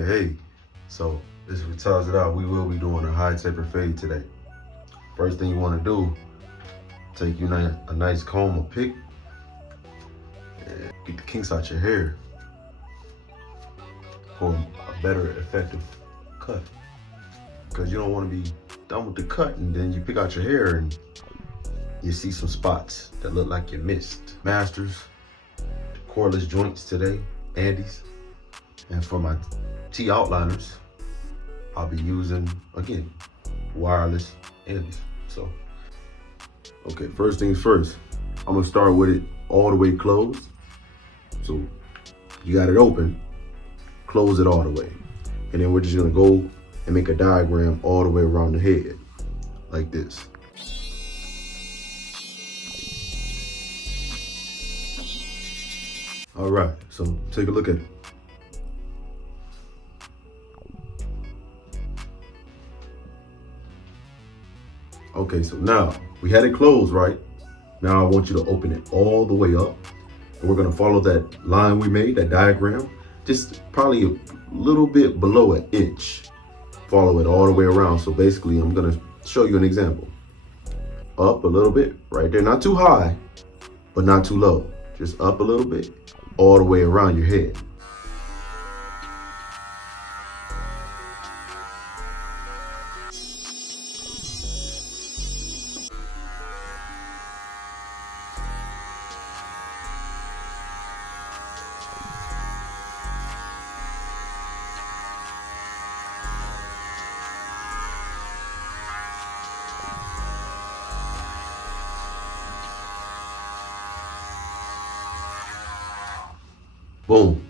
Hey, so this is what ties it out. We will be doing a high taper fade today. First thing you want to do, take you a nice comb or pick and get the kinks out your hair for a better effective cut. Because you don't want to be done with the cut and then you pick out your hair and you see some spots that look like you missed. Masters, cordless joints today, Andes. And for my T outliners, I'll be using, again, wireless Andes. So, okay, first things first, I'm gonna start with it all the way closed. So you got it open, close it all the way. And then we're just gonna go and make a diagram all the way around the head, like this. All right, so take a look at it. Okay, so now we had it closed, right? Now I want you to open it all the way up. And we're gonna follow that line we made, that diagram, just probably a little bit below an inch. Follow it all the way around. So basically, I'm gonna show you an example. Up a little bit, right there. Not too high, but not too low. Just up a little bit, all the way around your head. Boom.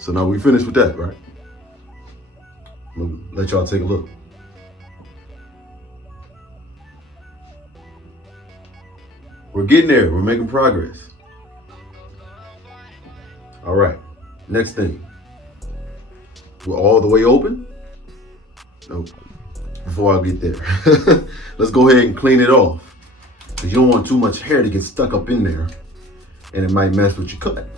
So now we finished with that, right? I'm gonna let y'all take a look. We're getting there, we're making progress. All right, next thing. We're all the way open? Nope, before I get there. Let's go ahead and clean it off. Because you don't want too much hair to get stuck up in there and it might mess with your cut.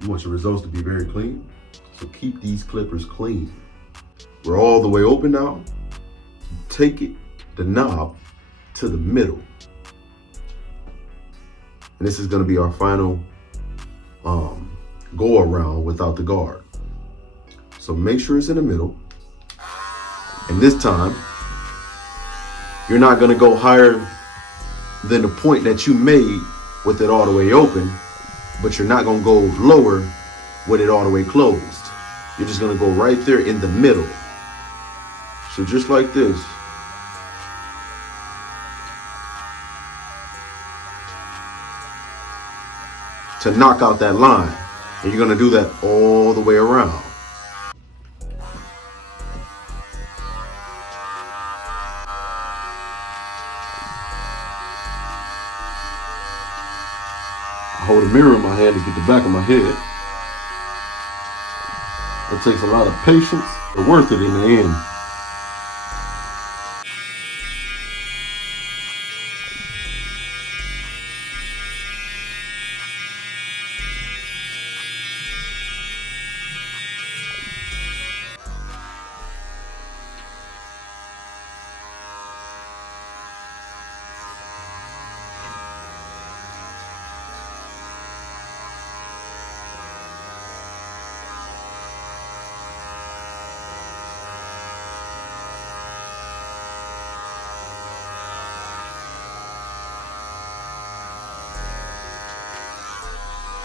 You want your results to be very clean, so keep these clippers clean. We're all the way open now. Take it, the knob, to the middle. And this is gonna be our final go around without the guard. So make sure it's in the middle. And this time, you're not gonna go higher than the point that you made with it all the way open, but you're not gonna go lower with it all the way closed. You're just gonna go right there in the middle. So just like this. To knock out that line. And you're gonna do that all the way around. I hold a mirror in my head to get the back of my head. It takes a lot of patience, but worth it in the end.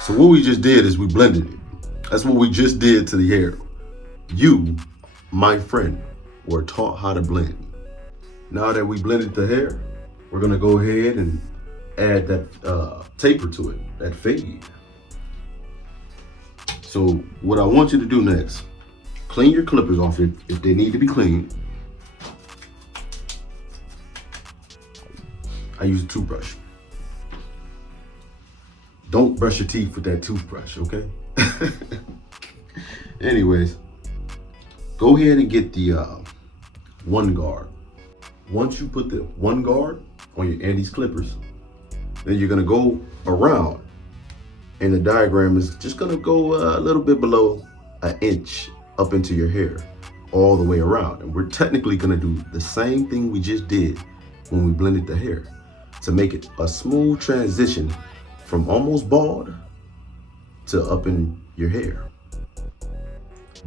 So what we just did is we blended it. That's what we just did to the hair. You, my friend, were taught how to blend. Now that we blended the hair, we're gonna go ahead and add that taper to it, that fade. So what I want you to do next, clean your clippers off if they need to be cleaned. I use a toothbrush. Don't brush your teeth with that toothbrush, okay? Anyways, go ahead and get the one guard. Once you put the one guard on your Andes clippers, then you're gonna go around And the diagram is just gonna go a little bit below an inch up into your hair all the way around. And we're technically gonna do the same thing we just did when we blended the hair to make it a smooth transition from almost bald to up in your hair.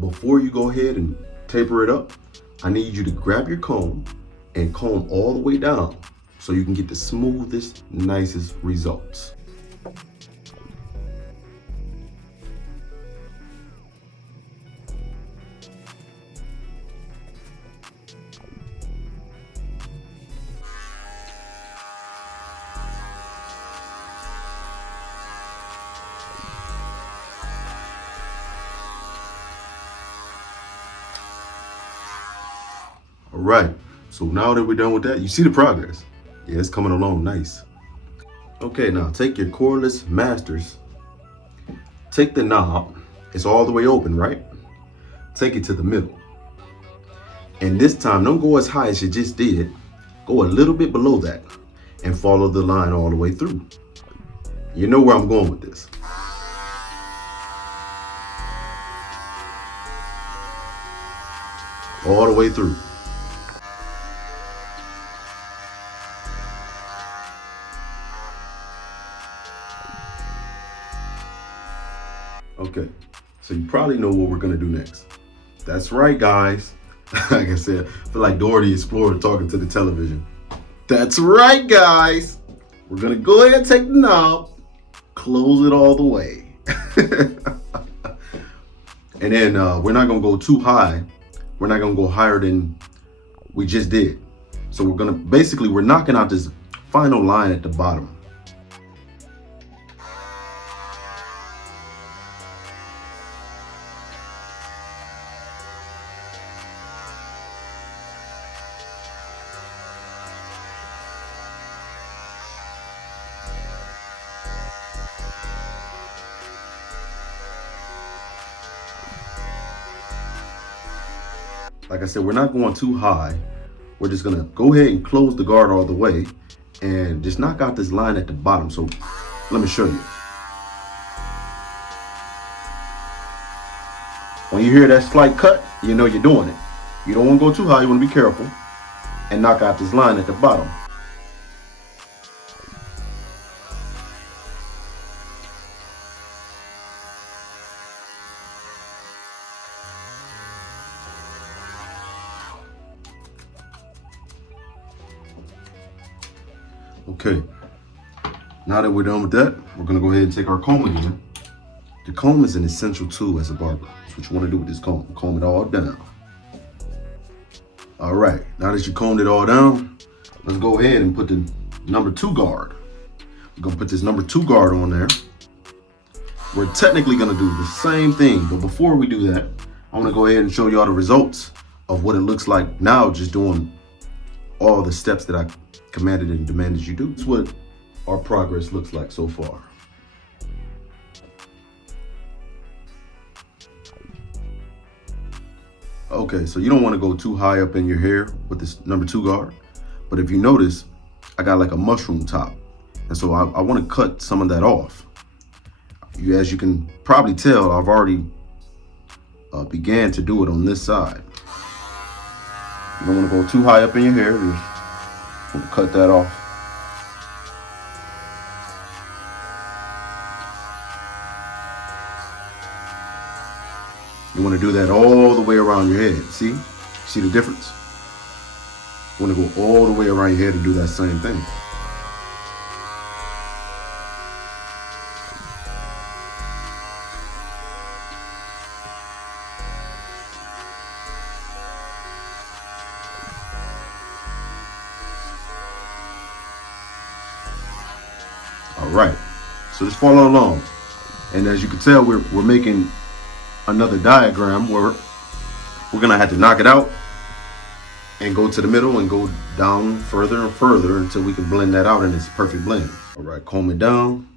Before you go ahead and taper it up, I need you to grab your comb and comb all the way down so you can get the smoothest, nicest results. All right, so now that we're done with that, you see the progress. Yeah, it's coming along nice. Okay, now take your cordless masters, take the knob, it's all the way open, right? Take it to the middle. And this time, don't go as high as you just did. Go a little bit below that and follow the line all the way through. You know where I'm going with this. All the way through. Okay, so you probably know what we're gonna do next. That's right, guys. Like I said, I feel like Dora the Explorer talking to the television. That's right, guys. We're gonna go ahead and take the knob, close it all the way. And then we're not gonna go too high. We're not gonna go higher than we just did. So we're knocking out this final line at the bottom. Like I said, we're not going too high. We're just gonna go ahead and close the guard all the way and just knock out this line at the bottom. So let me show you. When you hear that slight cut, you know you're doing it. You don't wanna go too high, you wanna be careful and knock out this line at the bottom. Okay, now that we're done with that, we're gonna go ahead and take our comb again. The comb is an essential tool as a barber. That's what you wanna do with this comb. Comb it all down. All right, now that you combed it all down, let's go ahead and put the number 2 guard. We're gonna put this number 2 guard on there. We're technically gonna do the same thing, but before we do that, I wanna go ahead and show y'all the results of what it looks like now just doing all the steps that I commanded and demanded you do. This is what our progress looks like so far. Okay, so you don't want to go too high up in your hair with this number 2 guard, but if you notice, I got like a mushroom top, and so I want to cut some of that off. As you can probably tell, I've already began to do it on this side. You don't want to go too high up in your hair. You want to cut that off. You want to do that all the way around your head. See the difference? You want to go all the way around your head and do that same thing. All right, so just follow along. And as you can tell, we're making another diagram where we're gonna have to knock it out and go to the middle and go down further and further until we can blend that out and it's a perfect blend. All right, comb it down.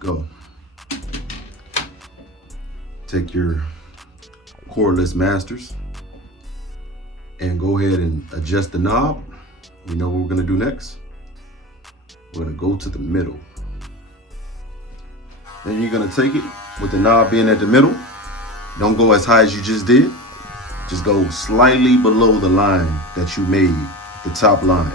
to go. Take your cordless masters and go ahead and adjust the knob. You know what we're gonna do next? We're gonna go to the middle. Then you're gonna take it with the knob being at the middle. Don't go as high as you just did. Just go slightly below the line that you made, the top line.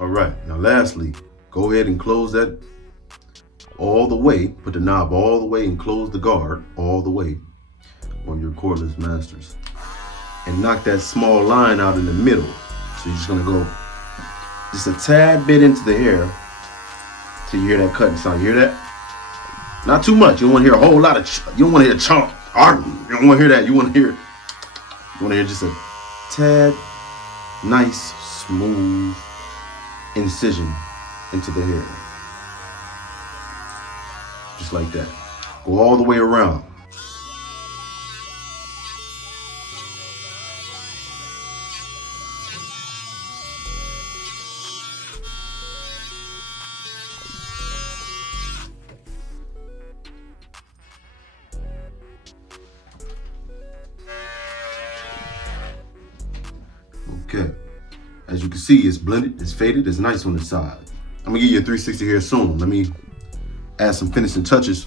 All right, now lastly, go ahead and close that all the way, put the knob all the way and close the guard all the way on your cordless masters. And knock that small line out in the middle. So you're just gonna go just a tad bit into the air till you hear that cutting sound. You hear that? Not too much. You don't wanna hear a whole lot of, you don't wanna hear chomp. You don't wanna hear that. You wanna hear just a tad nice, smooth incision into the hair. Just like that. Go all the way around. Okay. As you can see, it's blended, it's faded, it's nice on the side. I'm gonna give you a 360 here soon. Let me add some finishing touches.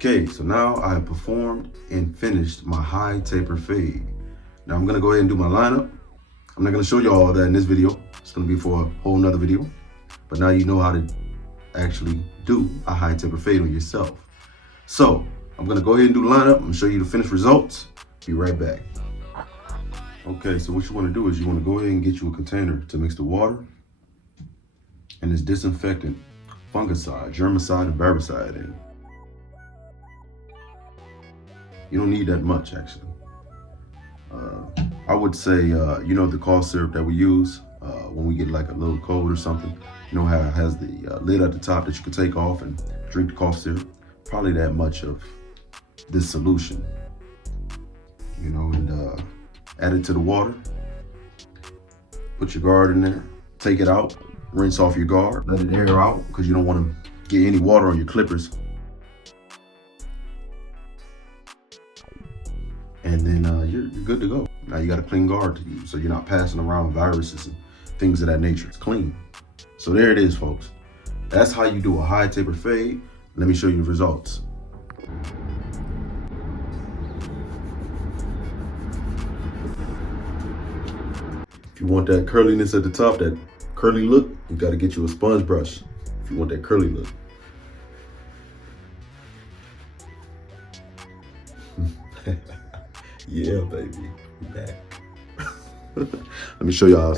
Okay, so now I have performed and finished my high taper fade. Now I'm gonna go ahead and do my lineup. I'm not gonna show you all that in this video. It's gonna be for a whole nother video. But now you know how to actually do a high taper fade on yourself. So I'm gonna go ahead and do the lineup. I'm gonna show you the finished results. Be right back. Okay, so what you wanna do is you wanna go ahead and get you a container to mix the water and this disinfectant, fungicide, germicide, and barbicide in. You don't need that much, actually. I would say, you know, the cough syrup that we use when we get like a little cold or something, you know how it has the lid at the top that you can take off and drink the cough syrup? Probably that much of this solution, you know, and add it to the water, put your guard in there, take it out, rinse off your guard, let it air out because you don't want to get any water on your clippers. And then you're good to go. Now you got a clean guard to use, so you're not passing around viruses and things of that nature. It's clean. So there it is, folks. That's how you do a high taper fade. Let me show you the results. If you want that curliness at the top, that curly look, you got to get you a sponge brush if you want that curly look. Yeah, baby, I'm back. Let me show y'all.